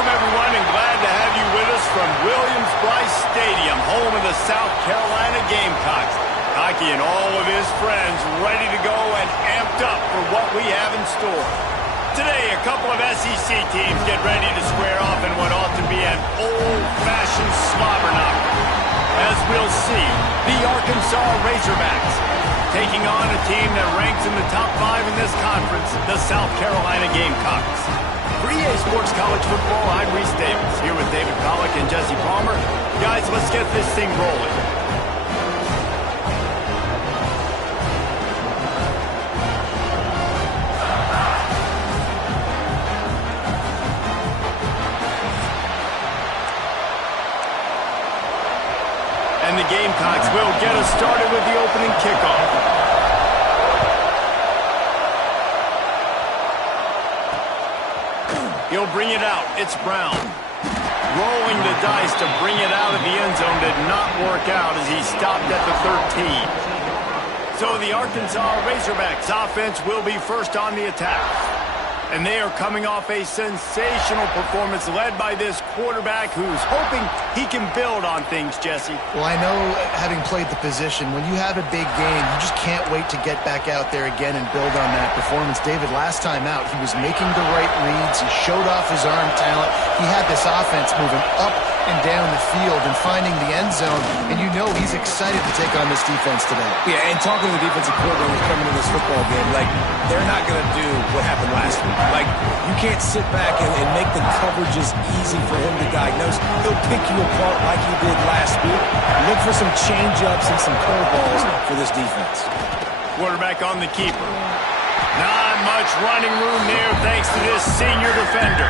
Welcome, everyone, and glad to have you with us from Williams-Brice Stadium, home of the South Carolina Gamecocks. Hockey and all of his friends ready to go and amped up for what we have in store. Today, a couple of SEC teams get ready to square off in what ought to be an old-fashioned slobber knocker. As we'll see, the Arkansas Razorbacks taking on a team that ranks in the top 5 in this conference, the South Carolina Gamecocks. For EA Sports College Football, I'm Reese Davis, here with David Pollack and Jesse Palmer. Guys, let's get this thing rolling. And the Gamecocks will get us started with the opening kickoff. He'll bring it out. It's Brown. Rolling the dice to bring it out of the end zone did not work out as he stopped at the 13. So the Arkansas Razorbacks offense will be first on the attack. And they are coming off a sensational performance led by this quarterback who's hoping he can build on things, Jesse. Well, I know, having played the position, when you have a big game, you just can't wait to get back out there again and build on that performance. David, last time out, he was making the right reads. He showed off his arm talent. He had this offense moving up and down the field and finding the end zone, and you know he's excited to take on this defense today. Yeah, and talking to the defensive coordinator coming in this football game, like, they're not going to do what happened last week. Like, you can't sit back and make the coverages easy for him to diagnose. He'll pick you apart like he did last week. Look for some change-ups and some curveballs for this defense. Quarterback on the keeper. Not much running room there thanks to this senior defender.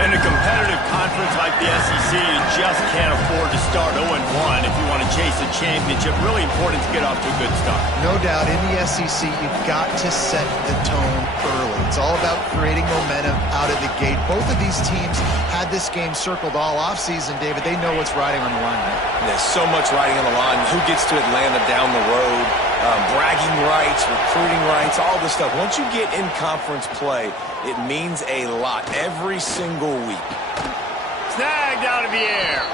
In a competitive conference like the SEC, you just can't afford to start 0-1 if you want to chase a championship. Really important to get off to a good start. No doubt, in the SEC, you've got to set the tone early. It's all about creating momentum out of the gate. Both of these teams had this game circled all offseason, David. They know what's riding on the line, right? There's so much riding on the line. Who gets to Atlanta down the road? Bragging rights, recruiting rights, all this stuff. Once you get in conference play, it means a lot every single week. Snagged out of the air.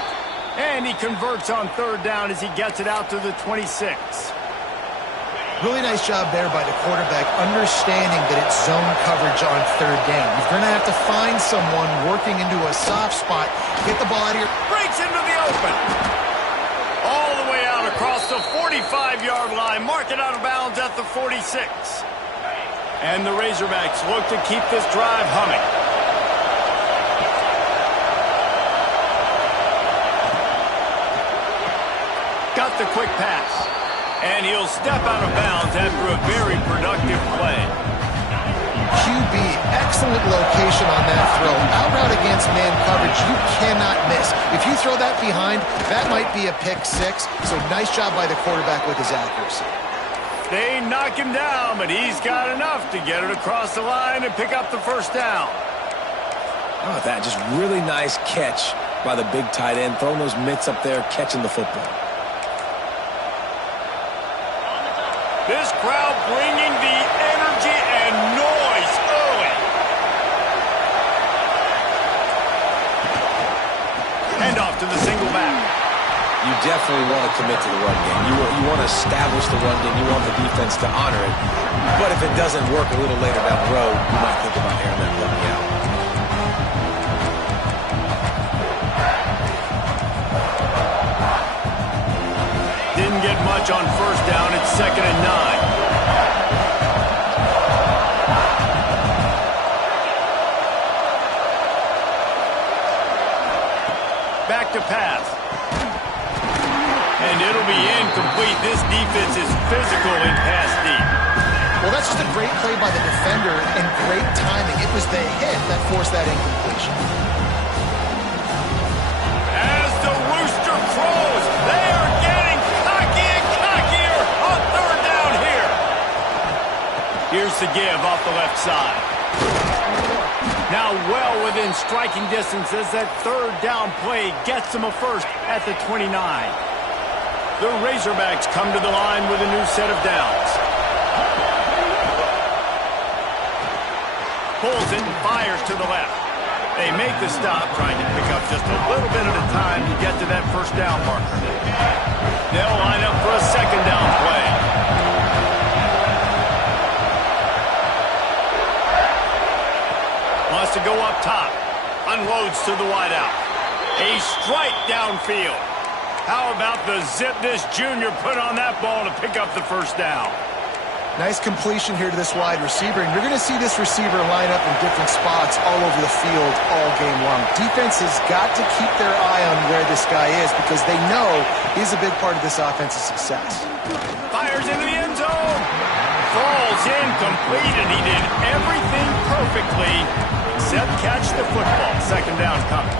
And he converts on third down as he gets it out to the 26. Really nice job there by the quarterback, understanding that it's zone coverage on third down. You're going to have to find someone working into a soft spot, get the ball out of here. Breaks into the open. All the way out across the 45-yard line. Mark it out of bounds at the 46. And the Razorbacks look to keep this drive humming. Got the quick pass. And he'll step out of bounds after a very productive play. QB, excellent location on that throw. Out route against man coverage, you cannot miss. If you throw that behind, that might be a pick six. So nice job by the quarterback with his accuracy. They knock him down, but he's got enough to get it across the line and pick up the first down. How about that? Just really nice catch by the big tight end, throwing those mitts up there, catching the football. This crowd bringing the energy and noise early. Hand off to the single back. You definitely want to commit to the run game. You want to establish the run game. You want the defense to honor it. But if it doesn't work a little later down the road, you might think about airing that dummy out. Didn't get much on first down. It's 2nd and 9. Back to pass. And it'll be incomplete. This defense is physical in pass deep. Well, that's just a great play by the defender and great timing. It was the hit that forced that incompletion. As the rooster crows, they are getting cocky and cockier on third down here. Here's the give off the left side. Now well within striking distance as that third down play gets them a first at the 29. The Razorbacks come to the line with a new set of downs. Pulls it and fires to the left. They make the stop, trying to pick up just a little bit at a time to get to that first down marker. They'll line up for a second down play. Wants to go up top. Unloads to the wideout. A strike downfield. How about the zip this junior put on that ball to pick up the first down? Nice completion here to this wide receiver, and you're going to see this receiver line up in different spots all over the field all game long. Defense has got to keep their eye on where this guy is because they know he's a big part of this offense's success. Fires into the end zone. Falls incomplete, and he did everything perfectly except catch the football. Second down coming.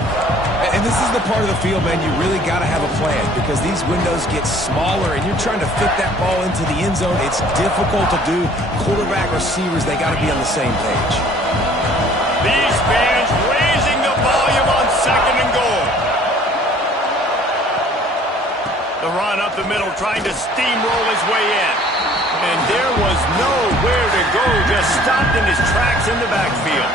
And this is the part of the field, man, you really got to have a plan because these windows get smaller and you're trying to fit that ball into the end zone. It's difficult to do. Quarterback, receivers, they got to be on the same page. These fans raising the volume on second and goal. The run up the middle, trying to steamroll his way in. And there was nowhere to go, just stopped in his tracks in the backfield.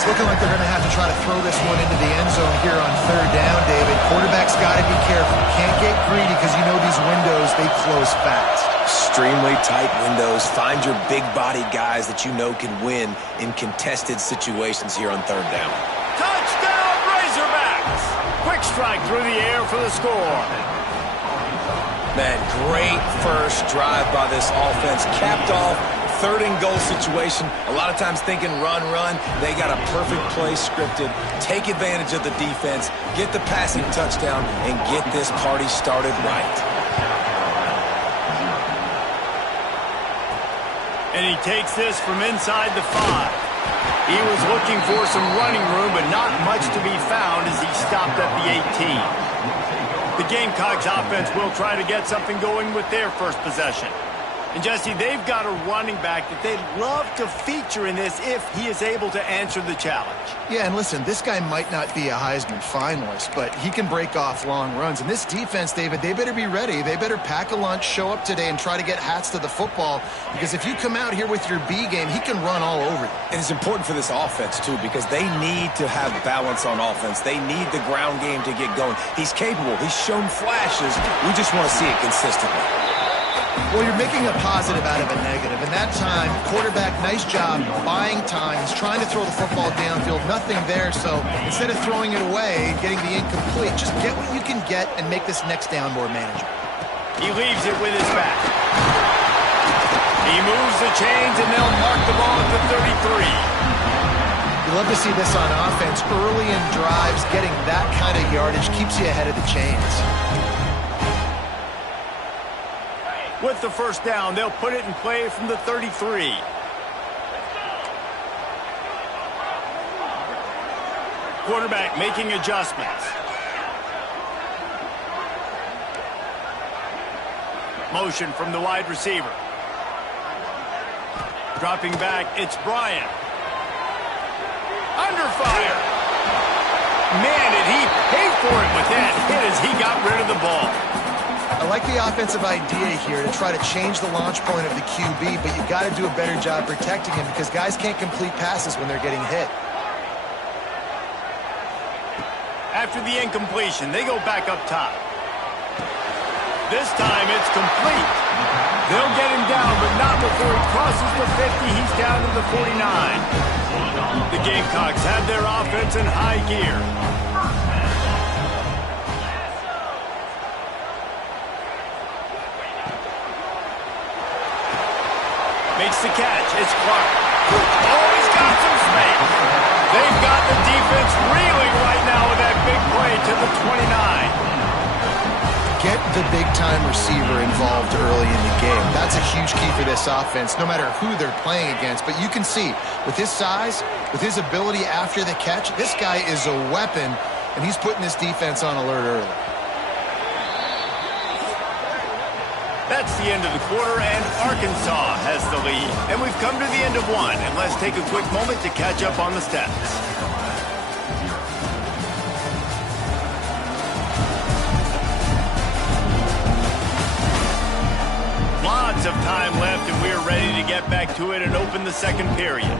It's looking like they're going to have to try to throw this one into the end zone here on third down, David. Quarterback's got to be careful. Can't get greedy because you know these windows, they close fast. Extremely tight windows. Find your big-bodied guys that you know can win in contested situations here on third down. Touchdown, Razorbacks! Quick strike through the air for the score. Man, great first drive by this offense. Capped off. Third and goal situation. A lot of times thinking run. They got a perfect play scripted. Take advantage of the defense. Get the passing touchdown and get this party started right. And he takes this from inside the 5. He was looking for some running room, but not much to be found as he stopped at the 18. The Gamecocks offense will try to get something going with their first possession. And, Jesse, they've got a running back that they'd love to feature in this if he is able to answer the challenge. Yeah, and listen, this guy might not be a Heisman finalist, but he can break off long runs. And this defense, David, they better be ready. They better pack a lunch, show up today, and try to get hats to the football. Because if you come out here with your B game, he can run all over you. And it's important for this offense, too, because they need to have balance on offense. They need the ground game to get going. He's capable. He's shown flashes. We just want to see it consistently. Well, you're making a positive out of a negative. And that time, quarterback, nice job buying time. He's trying to throw the football downfield. Nothing there. So instead of throwing it away, getting the incomplete, just get what you can get and make this next down more manageable. He leaves it with his back. He moves the chains, and they'll mark the ball at the 33. You love to see this on offense. Early in drives, getting that kind of yardage keeps you ahead of the chains. With the first down, they'll put it in play from the 33. Quarterback making adjustments. Motion from the wide receiver. Dropping back, it's Bryant. Under fire. Man, did he pay for it with that hit as he got rid of the ball. I like the offensive idea here to try to change the launch point of the QB, but you got to do a better job protecting him because guys can't complete passes when they're getting hit. After the incompletion, they go back up top. This time it's complete. They'll get him down, but not before he crosses the 50. He's down to the 49. The Gamecocks have their offense in high gear. Makes the catch. It's Clark. Oh, he's got some space. They've got the defense reeling right now with that big play to the 29. Get the big-time receiver involved early in the game. That's a huge key for this offense, no matter who they're playing against. But you can see, with his size, with his ability after the catch, this guy is a weapon, and he's putting this defense on alert early. That's the end of the quarter, and Arkansas has the lead. And we've come to the end of one, and let's take a quick moment to catch up on the stats. Lots of time left, and we're ready to get back to it and open the second period.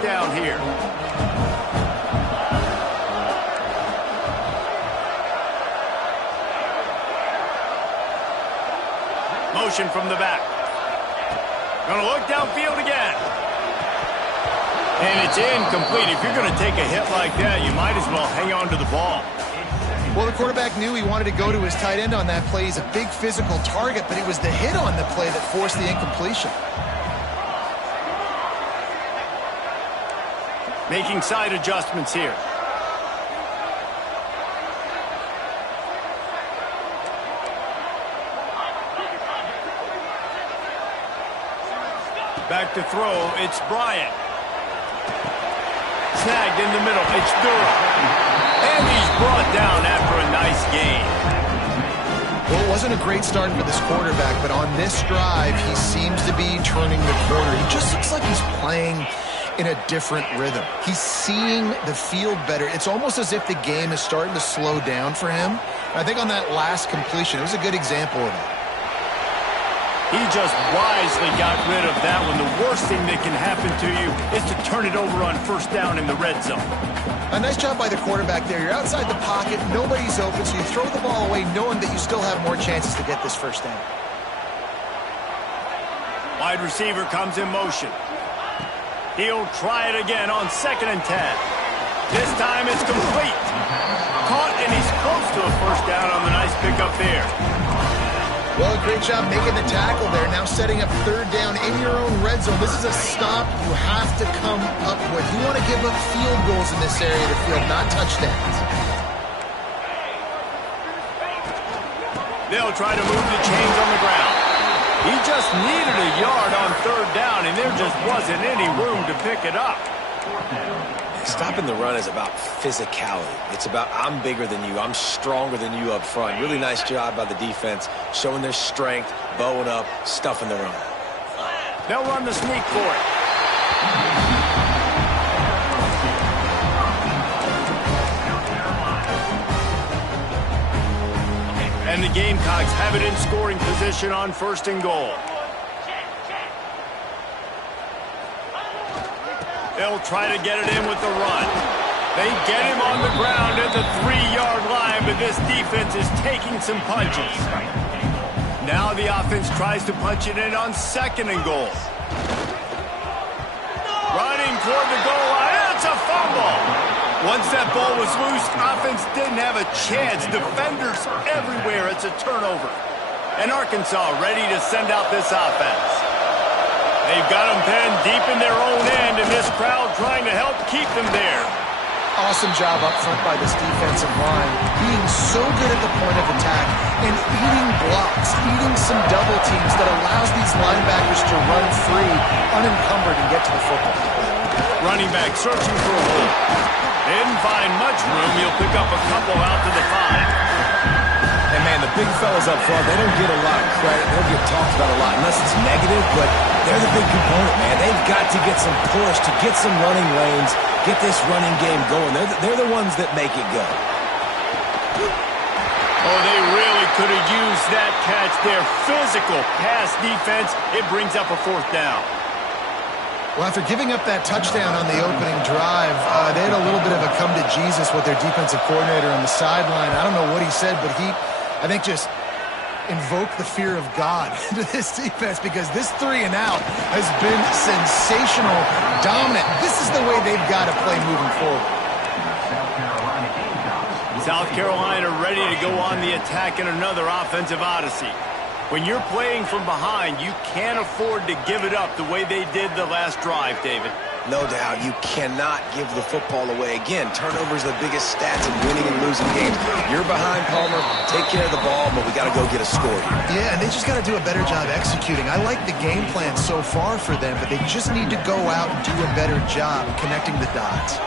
first down here. Motion from the back. Gonna look downfield again. And it's incomplete. If you're going to take a hit like that, you might as well hang on to the ball. Well, the quarterback knew he wanted to go to his tight end on that play. He's a big physical target, but it was the hit on the play that forced the incompletion. Making side adjustments here. Back to throw, it's Bryant. Snagged in the middle, it's Durham. And he's brought down after a nice gain. Well, it wasn't a great start for this quarterback, but on this drive, he seems to be turning the corner. He just looks like he's playing in a different rhythm. He's seeing the field better. It's almost as if the game is starting to slow down for him. I think on that last completion, it was a good example of it. He just wisely got rid of that one. The worst thing that can happen to you is to turn it over on first down in the red zone. A nice job by the quarterback there. You're outside the pocket, nobody's open, so you throw the ball away knowing that you still have more chances to get this first down. Wide receiver comes in motion. He'll try it again on 2nd and 10. This time it's complete. Caught, and he's close to a first down on the nice pickup there. Well, a great job making the tackle there. Now setting up 3rd down in your own red zone. This is a stop you have to come up with. You want to give up field goals in this area of the field, not touchdowns. They'll try to move the chains on the ground. He just needed a yard on 3rd down, and there just wasn't any room to pick it up. Stopping the run is about physicality. It's about I'm bigger than you. I'm stronger than you up front. Really nice job by the defense, showing their strength, bowing up, stuffing the run. They'll run the sneak for it. And the Gamecocks have it in scoring position on 1st and goal. They'll try to get it in with the run. They get him on the ground at the 3-yard line, but this defense is taking some punches. Now the offense tries to punch it in on 2nd and goal. Running toward the goal line. It's a fumble. Once that ball was loose, offense didn't have a chance. Defenders everywhere. It's a turnover. And Arkansas ready to send out this offense. They've got them pinned deep in their own end, and this crowd trying to help keep them there. Awesome job up front by this defensive line, being so good at the point of attack and eating blocks, eating some double teams that allows these linebackers to run free, unencumbered, and get to the football. Running back searching for a hole. Didn't find much room. He'll pick up a couple out to the 5. And, man, the big fellas up front, they don't get a lot of credit. They don't get talked about a lot unless it's negative, but they're the big component, man. They've got to get some push, to get some running lanes, get this running game going. They're the ones that make it go. Oh, they really could have used that catch there. Physical pass defense. It brings up a 4th down. Well, after giving up that touchdown on the opening drive, they had a little bit of a come to Jesus with their defensive coordinator on the sideline. I don't know what he said, but he, I think, just invoked the fear of God into this defense, because this 3 and out has been sensational, dominant. This is the way they've got to play moving forward. South Carolina ready to go on the attack in another offensive odyssey. When you're playing from behind, you can't afford to give it up the way they did the last drive, David. No doubt, you cannot give the football away. Again, turnovers are the biggest stats in winning and losing games. You're behind, Palmer, take care of the ball, but we got to go get a score here. Yeah, and they just got to do a better job executing. I like the game plan so far for them, but they just need to go out and do a better job connecting the dots.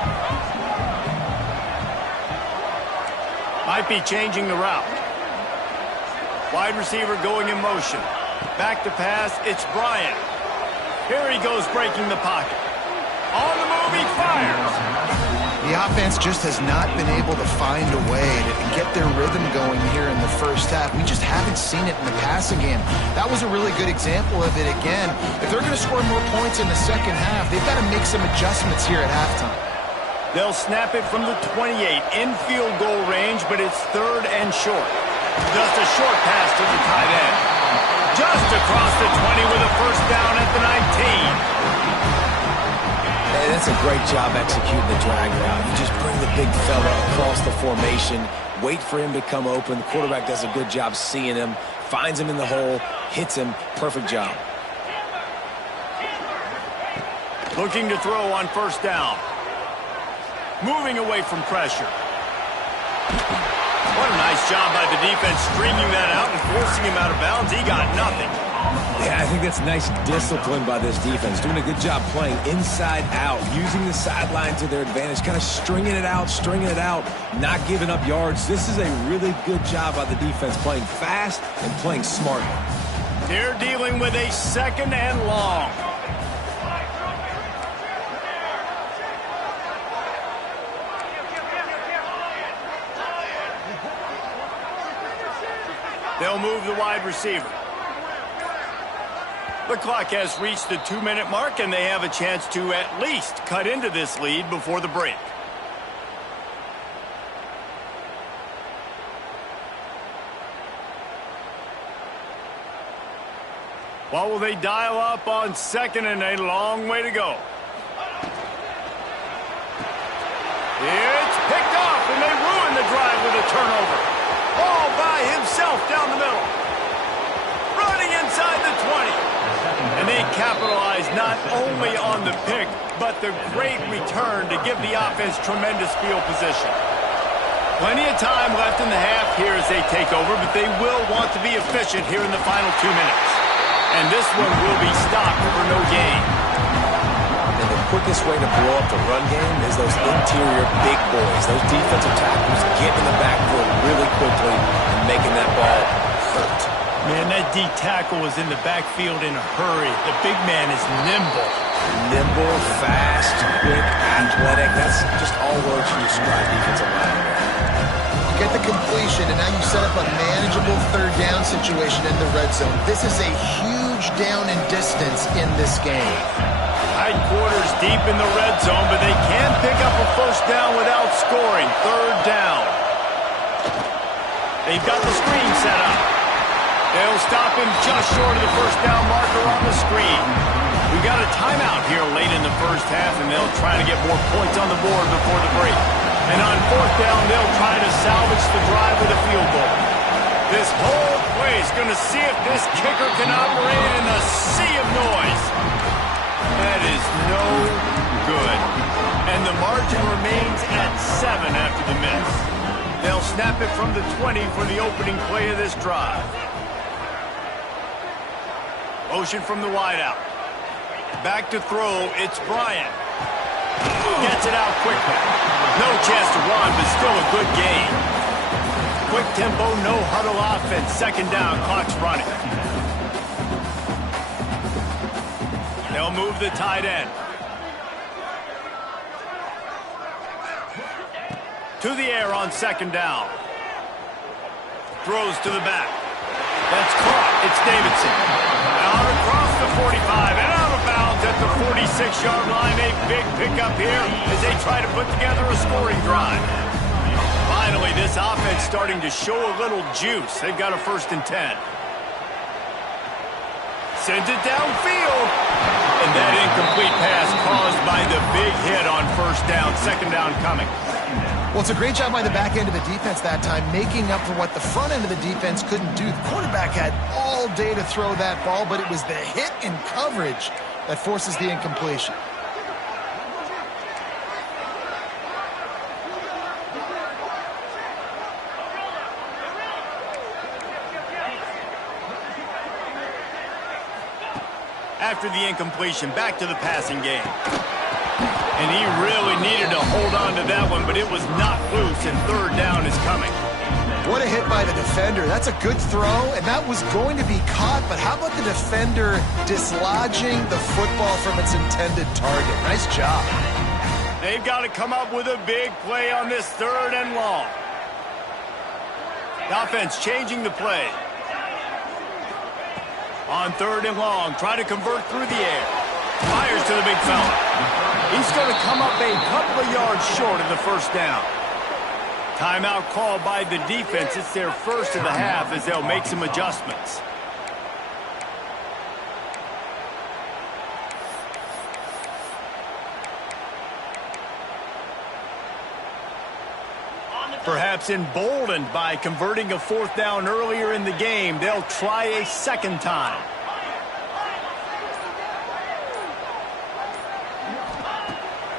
Might be changing the route. Wide receiver going in motion. Back to pass, it's Bryant. Here he goes breaking the pocket. On the move, he fires. The offense just has not been able to find a way to get their rhythm going here in the first half. We just haven't seen it in the passing game. That was a really good example of it again. If they're going to score more points in the second half, they've got to make some adjustments here at halftime. They'll snap it from the 28, in field goal range, but it's 3rd and short. Just a short pass to the tight end. Just across the 20 with a first down at the 19. Hey, that's a great job executing the drag route. You just bring the big fella across the formation, wait for him to come open. The quarterback does a good job seeing him, finds him in the hole, hits him. Perfect job. Looking to throw on first down. Moving away from pressure. What a nice job by the defense stringing that out and forcing him out of bounds. He got nothing. Yeah, I think that's nice discipline by this defense. Doing a good job playing inside out, using the sideline to their advantage, kind of stringing it out, not giving up yards. This is a really good job by the defense, playing fast and playing smart. They're dealing with a 2nd and long. They'll move the wide receiver. The clock has reached the 2-minute mark, and they have a chance to at least cut into this lead before the break. What will they dial up on 2nd and a long way to go? It's picked off, and they ruin the drive with a turnover. All by himself down the middle. Running inside the 20. And they capitalize not only on the pick, but the great return to give the offense tremendous field position. Plenty of time left in the half here as they take over, but they will want to be efficient here in the final 2 minutes. And this one will be stopped for no gain. And the quickest way to blow up the run game is those interior big boys. Those defensive tackles get in the backfield really quickly and making that ball hurt. Man, that D tackle was in the backfield in a hurry. The big man is nimble. Nimble, fast, quick, athletic. That's just all words to describe defensive line. You get the completion, and now you set up a manageable 3rd down situation in the red zone. This is a huge down in distance in this game. Tight quarters deep in the red zone, but they can pick up a first down without scoring. 3rd down. They've got the screen set up. They'll stop him just short of the first down marker on the screen. We got a timeout here late in the first half, and they'll try to get more points on the board before the break. And on 4th down, they'll try to salvage the drive with a field goal. This whole play is going to see if this kicker can operate in a sea of noise. That is no good. And the margin remains at 7 after the miss. They'll snap it from the 20 for the opening play of this drive. Motion from the wideout. Back to throw, it's Bryant. Gets it out quickly. No chance to run, but still a good gain. Quick tempo, no huddle offense. 2nd down, clock's running. They'll move the tight end. To the air on 2nd down. Throws to the back. That's caught. It's Davidson. Out across the 45 and out of bounds at the 46-yard line. A big pickup here as they try to put together a scoring drive. Finally, this offense starting to show a little juice. They've got a 1st and 10. Sends it downfield. And that incomplete pass caused by the big hit on 1st down. 2nd down coming. Well, it's a great job by the back end of the defense that time, making up for what the front end of the defense couldn't do. The quarterback had all day to throw that ball, but it was the hit and coverage that forces the incompletion. After the incompletion, back to the passing game. And he really needed to hold on to that one, but it was not loose, and 3rd down is coming. What a hit by the defender. That's a good throw, and that was going to be caught, but how about the defender dislodging the football from its intended target? Nice job. They've got to come up with a big play on this 3rd and long. The offense changing the play. On 3rd and long, try to convert through the air. Fires to the big fella. He's going to come up a couple of yards short of the 1st down. Timeout called by the defense. It's their first of the half as they'll make some adjustments. Perhaps emboldened by converting a 4th down earlier in the game, they'll try a 2nd time.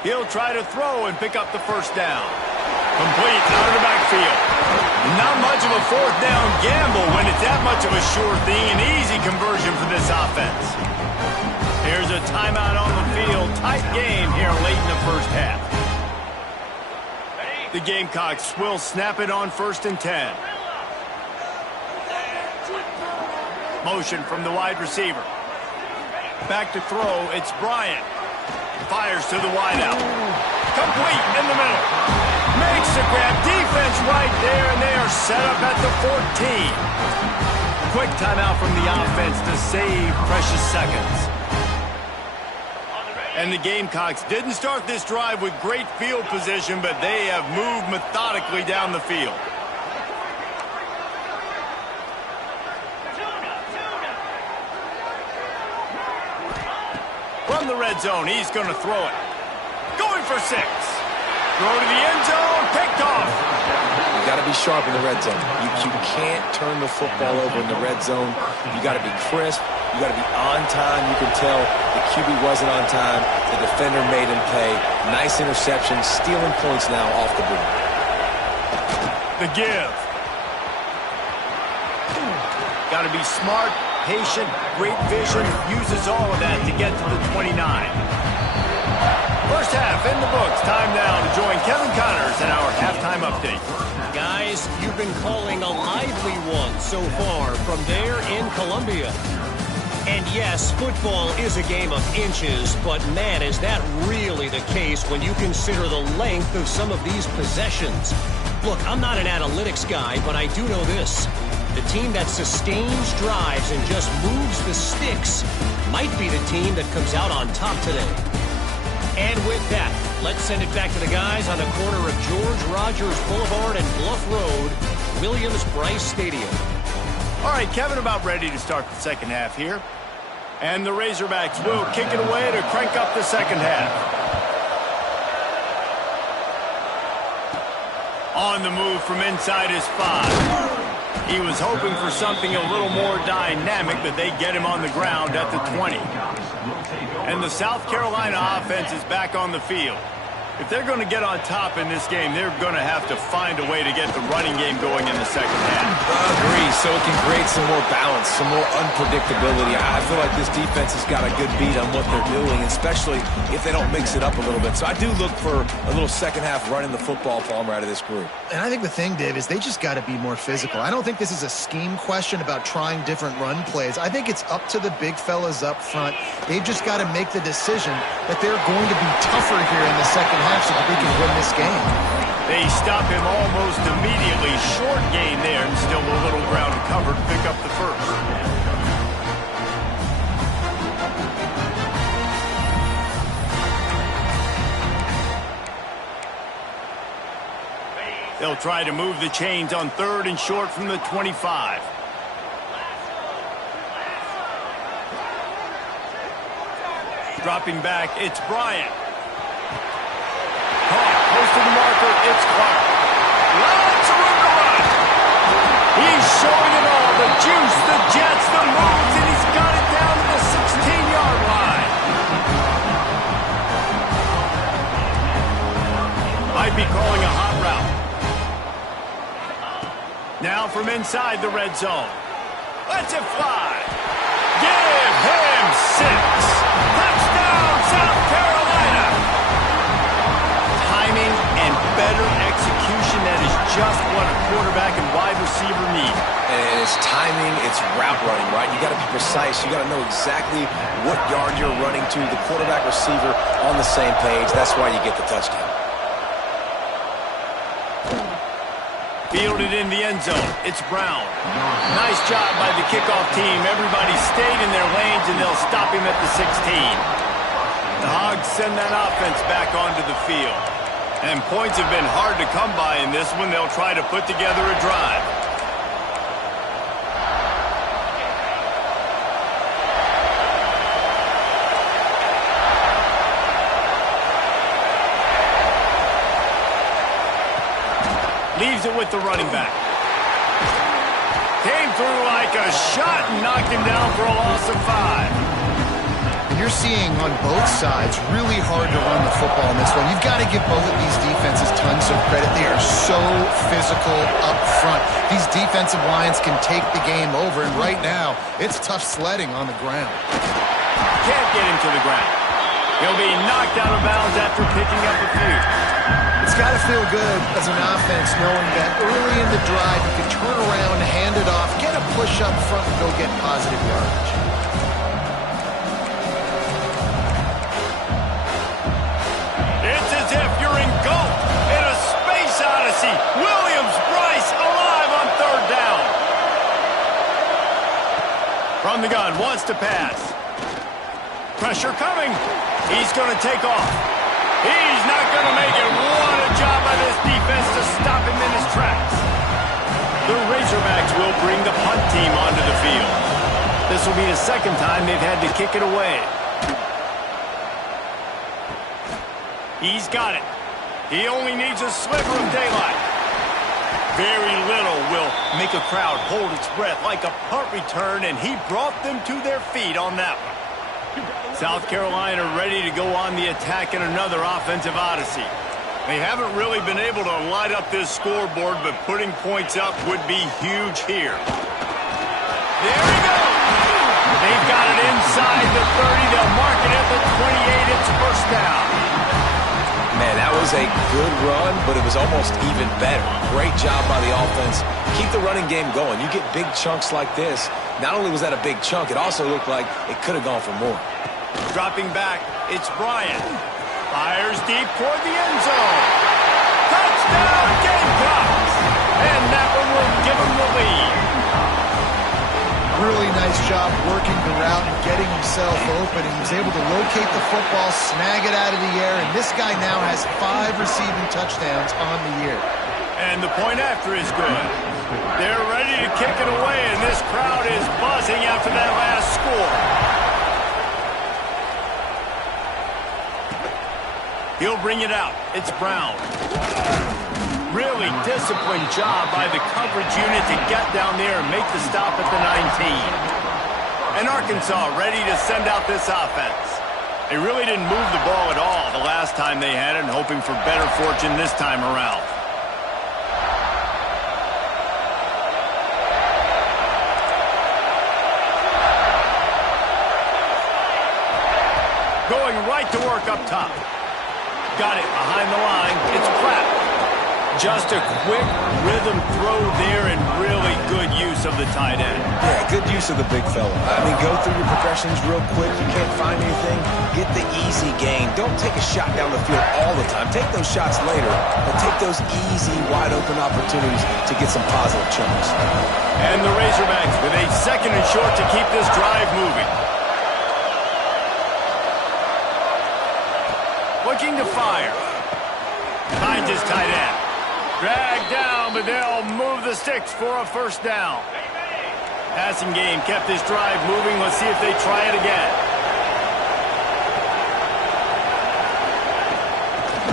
He'll try to throw and pick up the 1st down. Complete out of the backfield. Not much of a 4th down gamble when it's that much of a sure thing. An easy conversion for this offense. Here's a timeout on the field. Tight game here late in the 1st half. The Gamecocks will snap it on 1st and 10. Motion from the wide receiver. Back to throw. It's Bryant. Fires to the wideout. Complete in the middle. Makes the grab. Defense right there, and they are set up at the 14. Quick timeout from the offense to save precious seconds. And the Gamecocks didn't start this drive with great field position, but they have moved methodically down the field. From the red zone, he's going to throw it. Going for 6. Throw to the end zone, picked off. You got to be sharp in the red zone. You can't turn the football over in the red zone. You got to be crisp. You got to be on time. You can tell the QB wasn't on time. The defender made him pay. Nice interception, stealing points now off the board. The give. Got to be smart, patient, great vision. Uses all of that to get to the 29. First half in the books. Time now to join Kevin Connors in our halftime update. Guys, you've been calling a lively one so far from there in Columbia. And yes, football is a game of inches, but man, is that really the case when you consider the length of some of these possessions. Look, I'm not an analytics guy, but I do know this. The team that sustains drives and just moves the sticks might be the team that comes out on top today. And with that, let's send it back to the guys on the corner of George Rogers Boulevard and Bluff Road, Williams-Brice Stadium. All right, Kevin, about ready to start the 2nd half here. And the Razorbacks will kick it away to crank up the 2nd half. On the move from inside his 5. He was hoping for something a little more dynamic, but they get him on the ground at the 20. And the South Carolina offense is back on the field. If they're going to get on top in this game, they're going to have to find a way to get the running game going in the 2nd half. I agree, so it can create some more balance, some more unpredictability. I feel like this defense has got a good beat on what they're doing, especially if they don't mix it up a little bit. So I do look for a little 2nd half running the football, Palmer, out of this group. And I think the thing, Dave, is they just got to be more physical. I don't think this is a scheme question about trying different run plays. I think it's up to the big fellas up front. They've just got to make the decision that they're going to be tougher here in the 2nd half so that they can win this game. They stop him almost immediately. Short gain there, and still a little ground covered. Pick up the 1st. They'll try to move the chains on 3rd and short from the 25. Dropping back, it's Bryant. Close to the marker, it's Clark. Lots of room to run. He's showing it all. The juice, the jets, the moves, and he's got it down to the 16-yard line. Might be calling a hot route. Now from inside the red zone. Let's it fly. Give him 6. Touchdown, South Carolina. Timing and better execution, that is just what a quarterback and wide receiver need. And it's timing, it's route route running, right? You got to be precise. You got to know exactly what yard you're running to. The quarterback, receiver on the same page. That's why you get the touchdown. Fielded in the end zone. It's Brown. Nice job by the kickoff team. Everybody stayed in their lanes, and they'll stop him at the 16. The Hogs send that offense back onto the field. And points have been hard to come by in this one. They'll try to put together a drive. Leaves it with the running back. Came through like a shot and knocked him down for a loss of 5. And you're seeing on both sides really hard to run the football in this one. You've got to give both of these defenses tons of credit. They are so physical up front. These defensive lines can take the game over, and right now, it's tough sledding on the ground. Can't get him to the ground. He'll be knocked out of bounds after picking up a few. It's got to feel good as an offense knowing that early in the drive you can turn around, hand it off, get a push up front, and go get positive yardage. It's as if you're in golf in a space odyssey. Williams-Brice alive on third down. From the gun, wants to pass. Pressure coming. He's going to take off. He's not going to make it. What a job by this defense to stop him in his tracks. The Razorbacks will bring the punt team onto the field. This will be the second time they've had to kick it away. He's got it. He only needs a sliver of daylight. Very little will make a crowd hold its breath like a punt return, and he brought them to their feet on that one. South Carolina ready to go on the attack in another offensive odyssey. They haven't really been able to light up this scoreboard, but putting points up would be huge here. There we go. They've got it inside the 30. They'll mark it at the 28. It's first down. Man, that was a good run, but it was almost even better. Great job by the offense. Keep the running game going. You get big chunks like this. Not only was that a big chunk, it also looked like it could have gone for more. Dropping back, it's Bryant. Fires deep toward the end zone. Touchdown, Gamecocks! And that one will give them the lead. Really nice job working the route and getting himself open. He was able to locate the football, snag it out of the air, and this guy now has 5 receiving touchdowns on the year. And the point after is good. They're ready to kick it away, and this crowd is buzzing after that last score. He'll bring it out. It's Brown. Really disciplined job by the coverage unit to get down there and make the stop at the 19. And Arkansas ready to send out this offense. They really didn't move the ball at all the last time they had it, and hoping for better fortune this time around. Going right to work up top. Got it behind the line. It's Pratt. Just a quick rhythm throw there and really good use of the tight end. Yeah, good use of the big fella. I mean, go through your progressions real quick. You can't find anything. Get the easy gain. Don't take a shot down the field all the time. Take those shots later, but take those easy, wide-open opportunities to get some positive chunks. And the Razorbacks with a second and short to keep this drive moving. Looking to fire. Finds his tight end. Dragged down, but they'll move the sticks for a first down. Passing game kept this drive moving. Let's see if they try it again.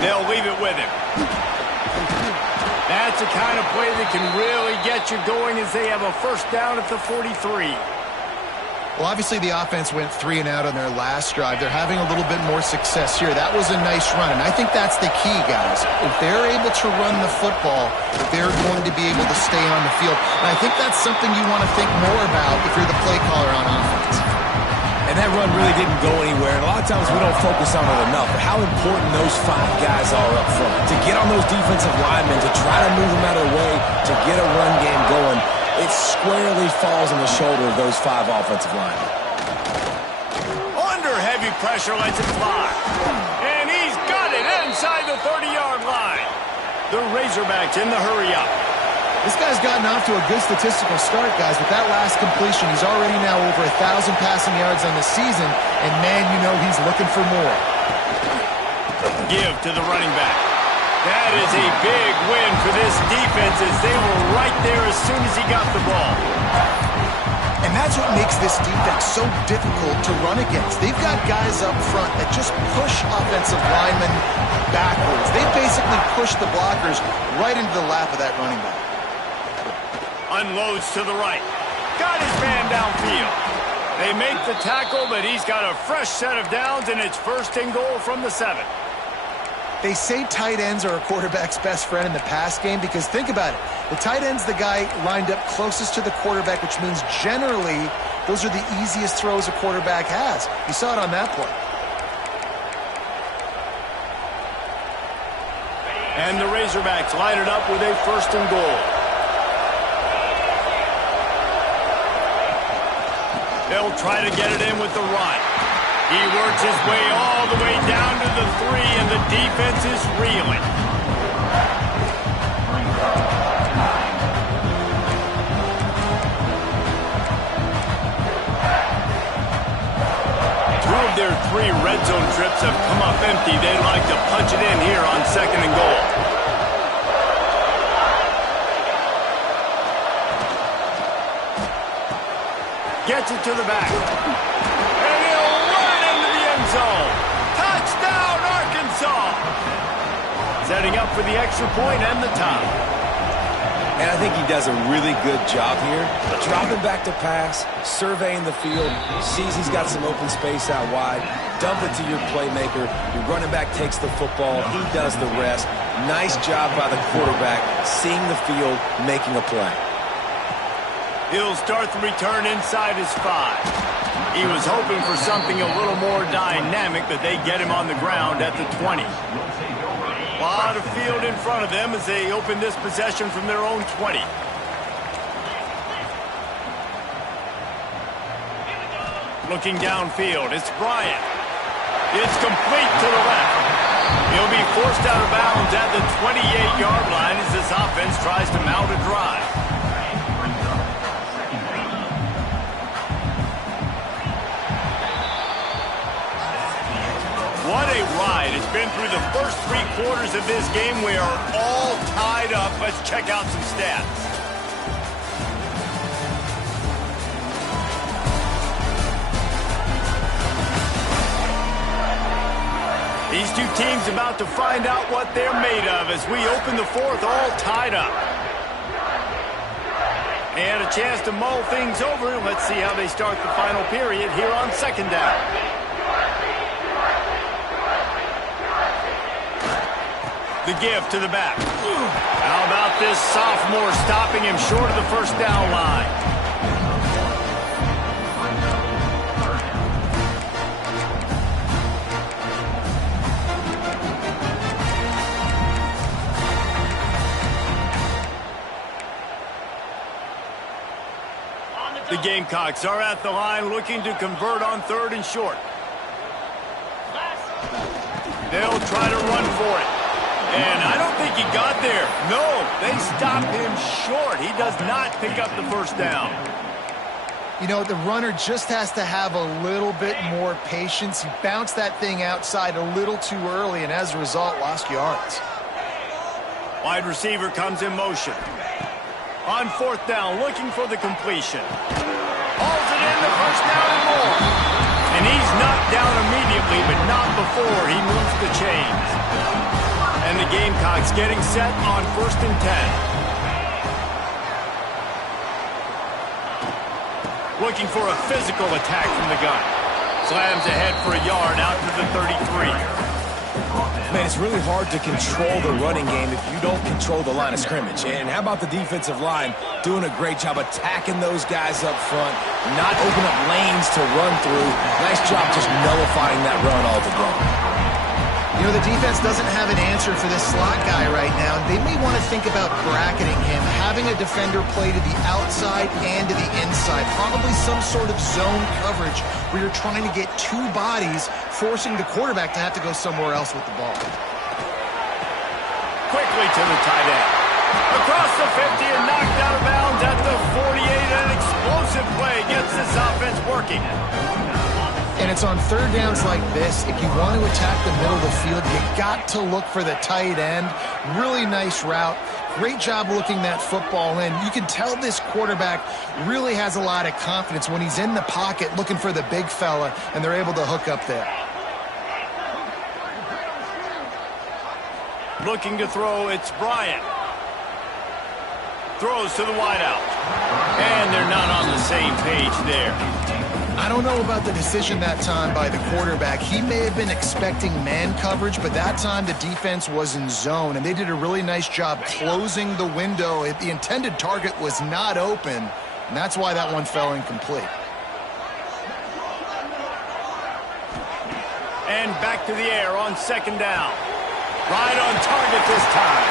They'll leave it with him. That's the kind of play that can really get you going as they have a first down at the 43. Well, obviously the offense went 3 and out on their last drive. They're having a little bit more success here. That was a nice run, and I think that's the key, guys. If they're able to run the football, they're going to be able to stay on the field. And I think that's something you want to think more about if you're the play caller on offense. And that run really didn't go anywhere, and a lot of times we don't focus on it enough, but how important those 5 guys are up front. To get on those defensive linemen, to try to move them out of the way, to get a run game going. it squarely falls on the shoulder of those 5 offensive linemen. Under heavy pressure, lets it fly. And he's got it inside the 30-yard line. The Razorbacks in the hurry-up. This guy's gotten off to a good statistical start, guys. With that last completion, he's already now over 1,000 passing yards on the season. And, man, you know he's looking for more. Give to the running back. That is a big win for this defense as they were right there as soon as he got the ball. And that's what makes this defense so difficult to run against. They've got guys up front that just push offensive linemen backwards. They basically push the blockers right into the lap of that running back. Unloads to the right. Got his man downfield. They make the tackle, but he's got a fresh set of downs, and it's 1st and goal from the 7. They say tight ends are a quarterback's best friend in the pass game because think about it. The tight end's the guy lined up closest to the quarterback, which means generally those are the easiest throws a quarterback has. You saw it on that play. And the Razorbacks line it up with a 1st and goal. They'll try to get it in with the run. He works his way all the way down to the 3, and the defense is reeling. Two of their 3 red zone trips have come up empty. They'd like to punch it in here on 2nd and goal. Gets it to the back. And he'll run into the end zone. Touchdown, Arkansas! Setting up for the extra point and the tie. And I think he does a really good job here. Dropping back to pass, surveying the field, sees he's got some open space out wide, dump it to your playmaker. Your running back takes the football. He does the rest. Nice job by the quarterback, seeing the field, making a play. He'll start the return inside his 5. He was hoping for something a little more dynamic, but they get him on the ground at the 20. A lot of field in front of them as they open this possession from their own 20. Looking downfield, it's Bryant. It's complete to the left. He'll be forced out of bounds at the 28-yard line as this offense tries to mount a drive. What a ride. It's been through the first 3 quarters of this game. We are all tied up. Let's check out some stats. These two teams about to find out what they're made of as we open the 4th all tied up. And a chance to mull things over. Let's see how they start the final period here on 2nd down. The give to the back. How about this sophomore stopping him short of the 1st down line? The Gamecocks are at the line looking to convert on 3rd and short. They'll try to run for it. And I don't think he got there. No, they stopped him short. He does not pick up the 1st down. You know, the runner just has to have a little bit more patience. He bounced that thing outside a little too early, and as a result, lost yards. Wide receiver comes in motion. On 4th down, looking for the completion. Hauls it in, the 1st down and more. And he's knocked down immediately, but not before he moves the chains. And the Gamecocks getting set on 1st and 10. Looking for a physical attack from the gun. Slams ahead for a yard out to the 33. Man, it's really hard to control the running game if you don't control the line of scrimmage. And how about the defensive line doing a great job attacking those guys up front, not open up lanes to run through. Nice job just nullifying that run altogether. You know, the defense doesn't have an answer for this slot guy right now. They may want to think about bracketing him, having a defender play to the outside and to the inside. Probably some sort of zone coverage where you're trying to get two bodies, forcing the quarterback to have to go somewhere else with the ball. Quickly to the tight end. Across the 50 and knocked out of bounds at the 48. An explosive play gets this offense working. And it's on third downs like this. If you want to attack the middle of the field, you got to look for the tight end. Really nice route. Great job looking that football in. You can tell this quarterback really has a lot of confidence when he's in the pocket looking for the big fella, and they're able to hook up there. Looking to throw, it's Bryant. Throws to the wideout. And they're not on the same page there. I don't know about the decision that time by the quarterback. He may have been expecting man coverage, but that time the defense was in zone, and they did a really nice job closing the window. The intended target was not open, and that's why that one fell incomplete. And back to the air on second down. Right on target this time.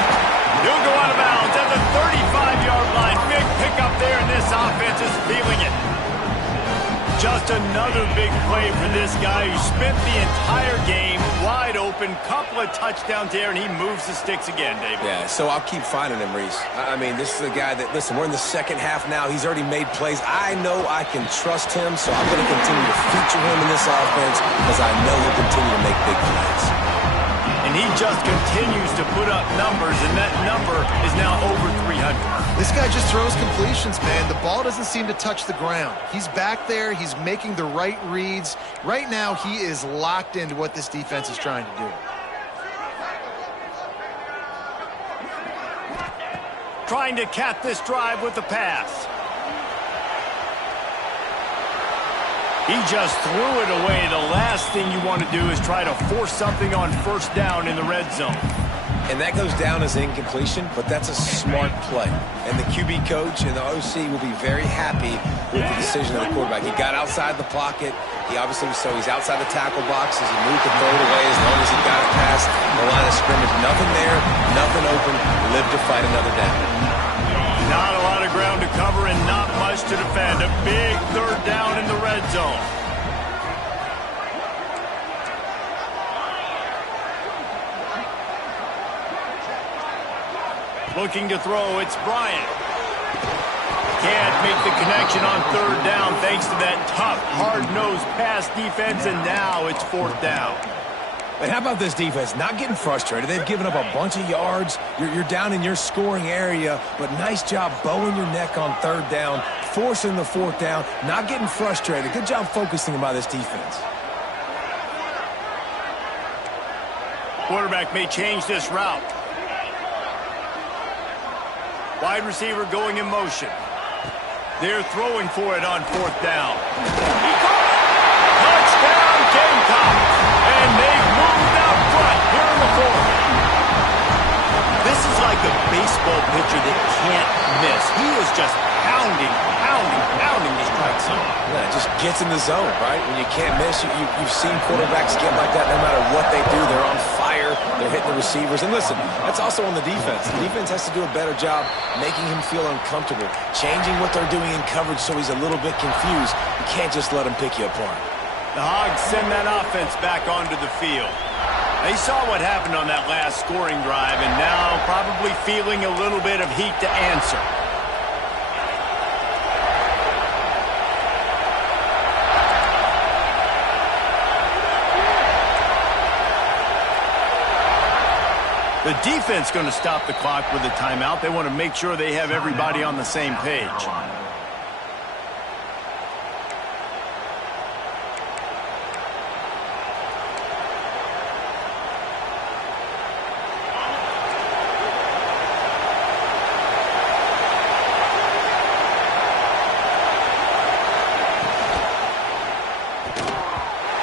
He'll go out of bounds at the 35-yard line. Big pickup there, and this offense is feeling it. Just another big play for this guy who spent the entire game wide open. Couple of touchdowns there, and he moves the sticks again, David. Yeah, so I'll keep finding him, Reese. I mean, this is a guy that, listen, we're in the second half now. He's already made plays. I know I can trust him, so I'm going to continue to feature him in this offense because I know he'll continue to make big plays. And he just continues to put up numbers, and that number is now over 300. This guy just throws completions, man. The ball doesn't seem to touch the ground. He's back there. He's making the right reads. Right now, he is locked into what this defense is trying to do. Trying to cap this drive with the pass. He just threw it away. The last thing you want to do is try to force something on first down in the red zone. And that goes down as incompletion, but that's a smart play. And the QB coach and the OC will be very happy with the decision of the quarterback. He got outside the pocket. He obviously, so he's outside the tackle box as he moved to throw it away as long as he got it past the line of scrimmage. Nothing there, nothing open. Live to fight another down. Not a lot of ground to cover and not much to defend. A big third down in the red zone. Looking to throw, it's Bryant. Can't make the connection on third down thanks to that tough, hard-nosed pass defense, and now it's fourth down. But how about this defense? Not getting frustrated. They've given up a bunch of yards. You're down in your scoring area, but nice job bowing your neck on third down, forcing the fourth down, not getting frustrated. Good job focusing by this defense. Quarterback may change this route. Wide receiver going in motion. They're throwing for it on fourth down. Touchdown, Gamecocks! And they've moved out front here in the fourth. This is like a baseball pitcher that can't miss. He is just pounding the strike zone. Yeah, it just gets in the zone, right? When you can't miss, you've seen quarterbacks get like that no matter what they do. They're on fire. They're hitting the receivers. And listen, that's also on the defense. The defense has to do a better job making him feel uncomfortable, changing what they're doing in coverage so he's a little bit confused. You can't just let him pick you apart. The Hogs send that offense back onto the field. They saw what happened on that last scoring drive, and now probably feeling a little bit of heat to answer. The defense going to stop the clock with a timeout. They want to make sure they have everybody on the same page.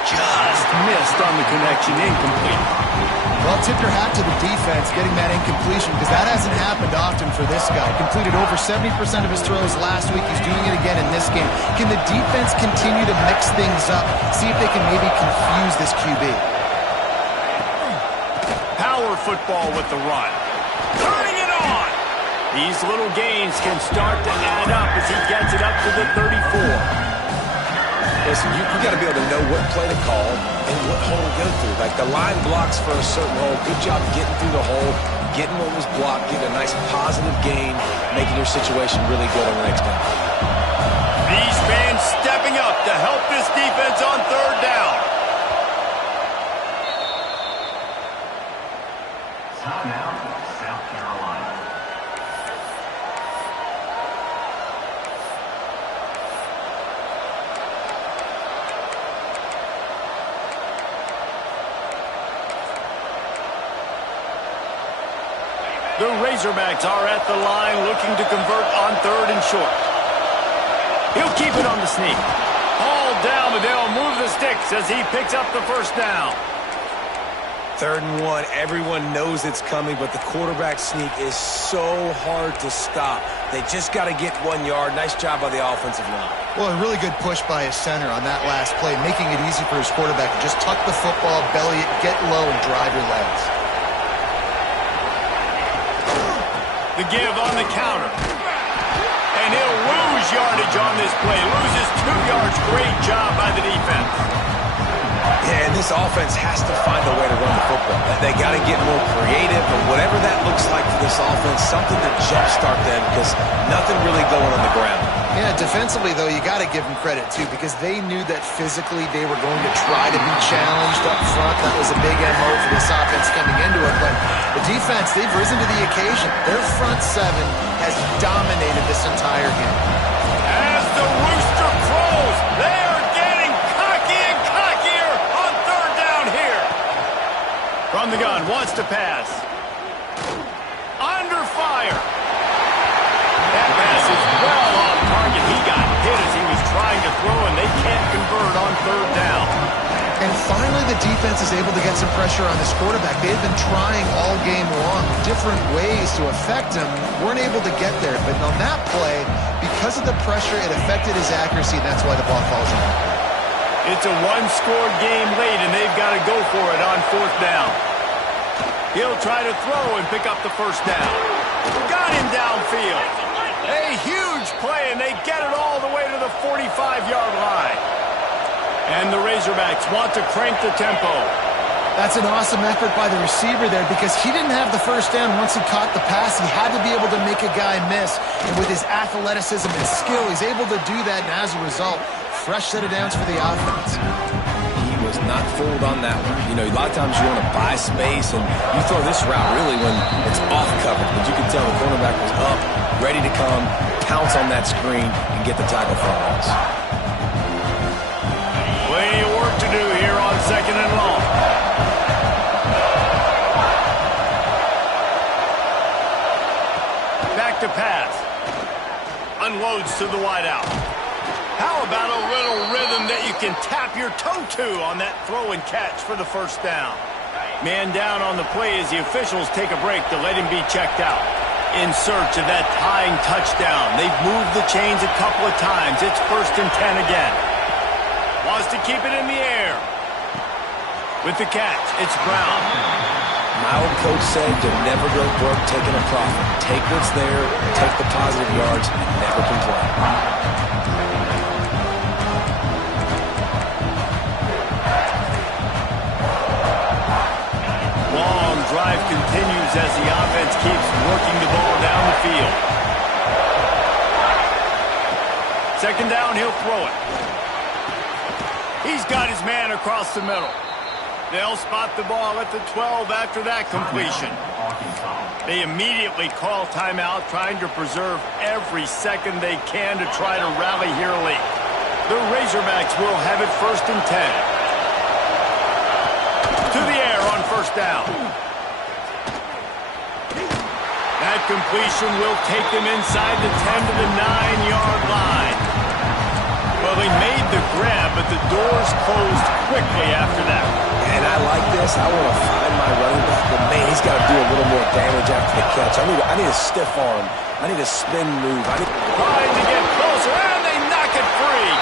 Just missed on the connection, incomplete. Well, tip your hat to the defense getting that incompletion because that hasn't happened often for this guy. Completed over 70% of his throws last week. He's doing it again in this game. Can the defense continue to mix things up? See if they can maybe confuse this QB. power football with the run. Turning it on. These little gains can start to add up as he gets it up to the 34. Listen, you got to be able to know what play to call and what hole to go through. Like the line blocks for a certain hole. Good job getting through the hole, getting what was blocked, getting a nice positive gain, making your situation really good on the next down. These fans stepping up to help this defense on third down. Timeout, South Carolina. The Razorbacks are at the line looking to convert on third and short. He'll keep it on the sneak. All down, but they'll move the sticks as he picks up the first down. 3rd and 1, everyone knows it's coming, but the quarterback sneak is so hard to stop. They just got to get 1 yard. Nice job by the offensive line. Well, a really good push by his center on that last play, making it easy for his quarterback to just tuck the football, belly it, get low, and drive your legs. The give on the counter. And he'll lose yardage on this play. Loses 2 yards. Great job by the defense. Yeah, and this offense has to find a way to run the football. They got to get more creative, and whatever that looks like for this offense, something to jumpstart them because nothing really going on the ground. Yeah, defensively, though, you got to give them credit, too, because they knew that physically they were going to try to be challenged up front. That was a big MO for this offense coming into it. But the defense, they've risen to the occasion. Their front seven has dominated this entire game. As the rooster crows, they are getting cocky and cockier on third down here. From the gun, wants to pass. Under fire. That pass is well off target. He got hit as he was trying to throw, and they can't convert on third down. And finally, the defense is able to get some pressure on this quarterback. They've been trying all game long different ways to affect him. Weren't able to get there. But on that play, because of the pressure, it affected his accuracy, and that's why the ball falls in. It's a one-score game late, and they've got to go for it on fourth down. He'll try to throw and pick up the first down. Got him downfield. A huge play, and they get it all the way to the 45-yard line. And the Razorbacks want to crank the tempo. That's an awesome effort by the receiver there because he didn't have the first down once he caught the pass. He had to be able to make a guy miss. And with his athleticism and skill, he's able to do that. And as a result, fresh set of downs for the offense. He was not fooled on that one. You know, a lot of times you want to buy space, and you throw this route really when it's off cover. But you can tell the cornerback was up, ready to come, pounce on that screen, and get the tackle for a loss. Plenty of work to do here on 2nd and long. Back to pass. Unloads to the wideout. How about a little rhythm that you can tap your toe to on that throw and catch for the first down? Man down on the play as the officials take a break to let him be checked out. In search of that tying touchdown. They've moved the chains a couple of times. It's 1st and 10 again. Wants to keep it in the air. With the catch, it's Brown. My old coach said you'll never go broke taking a profit. Take what's there, take the positive yards, and never complain. Long drive continues as the offense keeps working the ball down the field. 2nd down, he'll throw it. He's got his man across the middle. They'll spot the ball at the 12 after that completion. They immediately call timeout, trying to preserve every second they can to try to rally here late. The Razorbacks will have it 1st and 10. To the air on 1st down. That completion will take them inside the 10 to the 9-yard line. Well, they made the grab, but the doors closed quickly after that. And I like this. I want to find my running back, but man, he's got to do a little more damage after the catch. I need a stiff arm. I need a spin move. Trying to get closer, and they knock it free.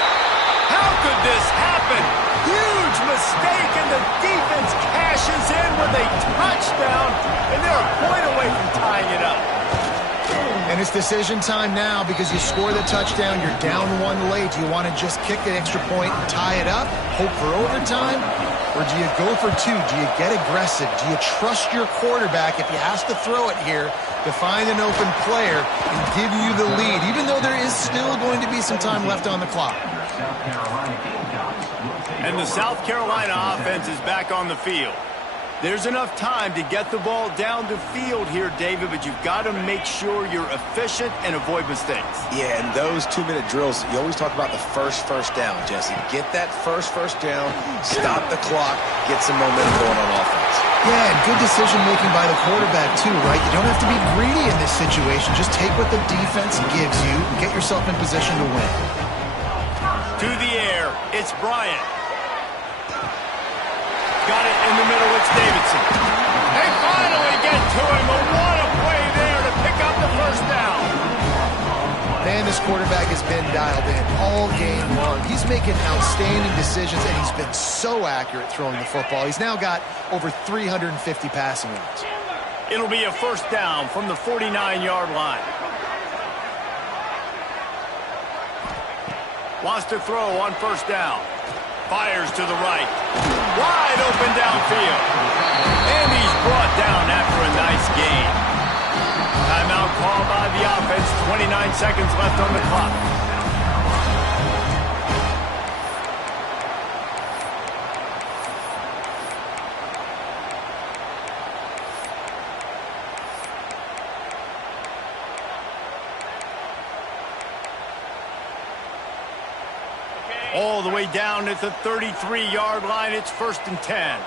How could this happen? Huge mistake, and the defense cashes in with a touchdown And it's decision time now because you score the touchdown, you're down one late. Do you want to just kick the extra point and tie it up, hope for overtime? Or do you go for two? Do you get aggressive? Do you trust your quarterback if he has to throw it here to find an open player and give you the lead, even though there is still going to be some time left on the clock? And the South Carolina offense is back on the field. There's enough time to get the ball down the field here, David, but you've got to make sure you're efficient and avoid mistakes. Yeah, and those 2-minute drills, you always talk about the first down, Jesse. Get that first down, stop the clock, get some momentum going on offense. Yeah, and good decision-making by the quarterback, too, right? You don't have to be greedy in this situation. Just take what the defense gives you and get yourself in position to win. To the air, it's Bryant. Got it in the middle, it's Davidson. They finally get to him, but what a play there to pick up the first down. Man, this quarterback has been dialed in all game long. He's making outstanding decisions, and he's been so accurate throwing the football. He's now got over 350 passing yards. It'll be a first down from the 49-yard line. Wants to throw on first down. Fires to the right. Wide open downfield. And he's brought down after a nice gain. Timeout called by the offense. 29 seconds left on the clock. All the way down at the 33-yard line. It's 1st and 10.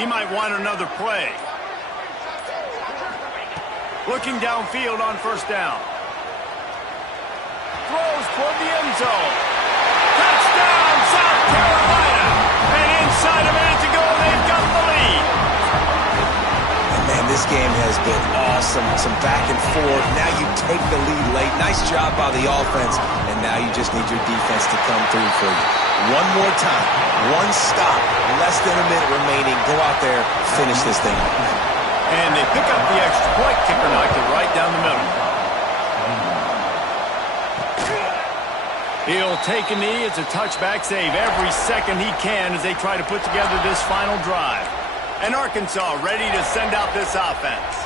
He might want another play. Looking downfield on first down. Throws toward the end zone. Touchdown, South Carolina. And inside a minute to go, they've got the lead. Man, this game has been awesome. Some back and forth. Now you take the lead late. Nice job by the offense. And now you just need your defense to come through for you. One more time. One stop. Less than a minute remaining. Go out there. Finish this thing up. And they pick up the extra point. Kicker knocked it right down the middle. He'll take a knee. It's a touchback save every second he can as they try to put together this final drive. And Arkansas ready to send out this offense.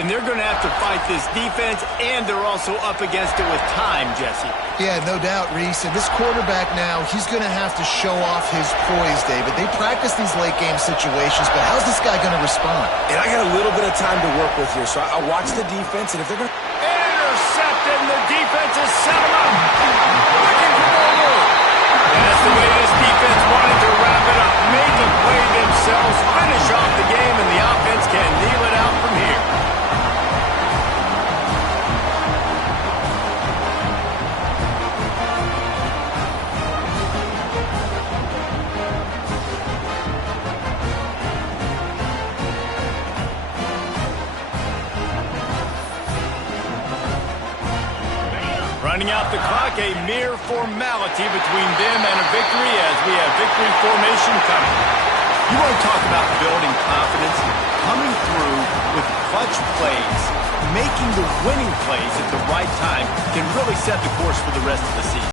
And they're going to have to fight this defense, and they're also up against it with time, Jesse. Yeah, no doubt, Reese. And this quarterback now, he's going to have to show off his poise, David. They practice these late-game situations, but how's this guy going to respond? And I got a little bit of time to work with here, so I watch the defense, and if they're going to... Intercepted, and the defense has set him up. Looking for more room. And that's the way this defense wanted to wrap it up. Made the play themselves, finish off the game, and the offense can kneel it out from here. Running out the clock, a mere formality between them and a victory as we have victory formation coming. You want to talk about building confidence? Coming through with clutch plays, making the winning plays at the right time can really set the course for the rest of the season.